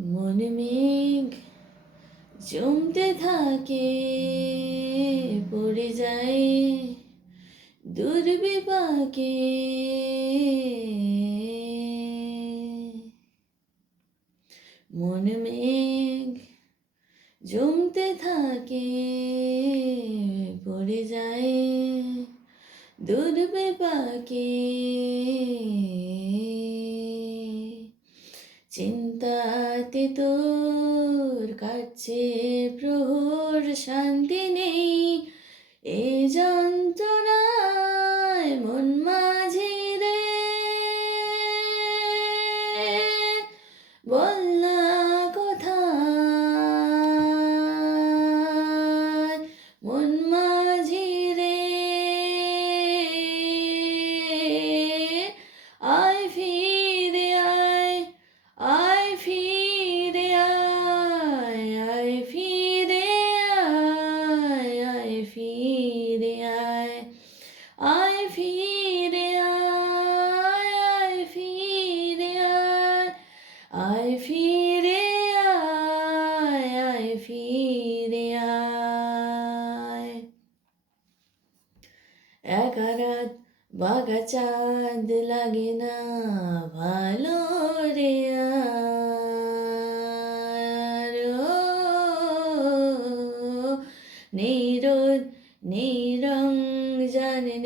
মন মেঘ জমতে থাকে, পড়ে যায় দুর্বিপাকে। মন মেঘ জমতে থাকে, পড়ে যায় দুর্বিপাকে। চিন্তাতে তোর কাটছে প্রহর, শান্তি নেই এ যন্ত্রণায় মন মাঝি রে। বল না কোথায় মন মাঝি রে, আয় ফিরে আয়, আয় ফিরে আয়, আয় ফিরে আয়, আয় ফিরে আয়, আয় ফিরে আয়, আয় ফিরে আয়, আয় ফিরে আয়, আয় ফিরে আয়। একা রাত বাঘা চাঁদ লাগে না ভালো রে আর। নেই রোদ নেই রং জানে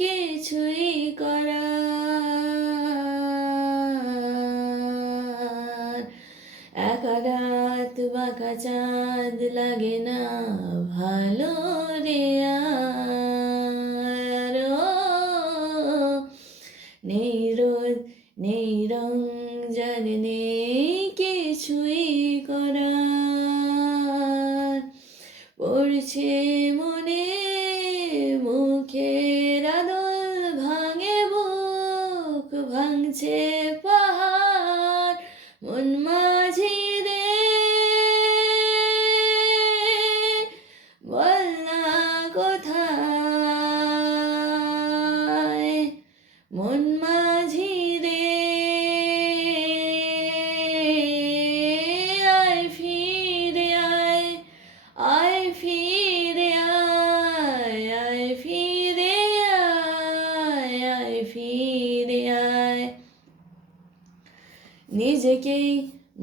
কিছুই করার। একা রাত বাঁকা চাঁদ লাগে না ভালো রে আর। নেই রোদ নেই রং জানে কিছুই করার। পড়ছে মনে মুখের আদল, ভাঙে বুক ভাঙছে পাহাড় মন মাঝি রে। বল না কোথায় মন মাঝি রে, আয় ফিরে আয়, আয় ফিরে আয়, আয় ফিরে আয়, আয় ফিরে আয়। নিজেকেই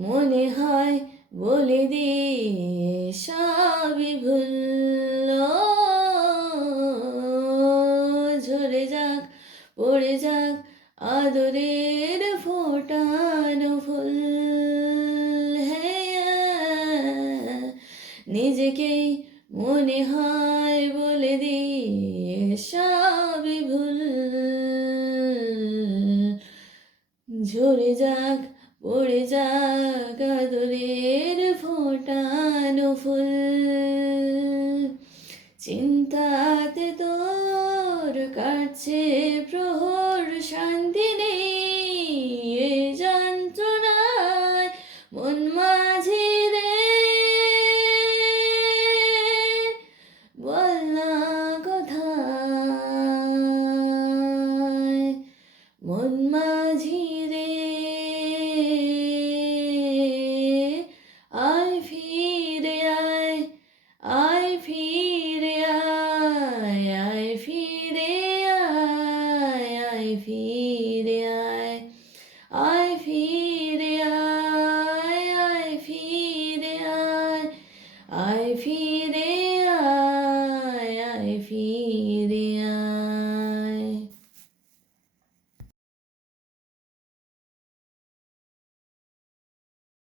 মনে হয় বলে দে সবই ভুল, ঝরে যাক পড়ে যাক আদরের ফোটানো ফুল। হ্যাঁ, নিজেকেই মনে হয় বলে দে সবই ভুল, ঝরে যাক পড়ে যাক আদরের ফোটানো ফুল। চিন্তাতে তোর কাটছে প্রহর, শান্তি নেই এ যন্ত্রণায় মন মাঝি রে। বল না কোথায় মন মাঝি রে, আয় ফিরে আয়, আয় ফিরে আয়, আয় ফিরে আয়, আয় ফিরে আয়, আয় ফিরে আয়, আয় ফিরে আয়, আয় ফিরে আয়, আয় ফিরে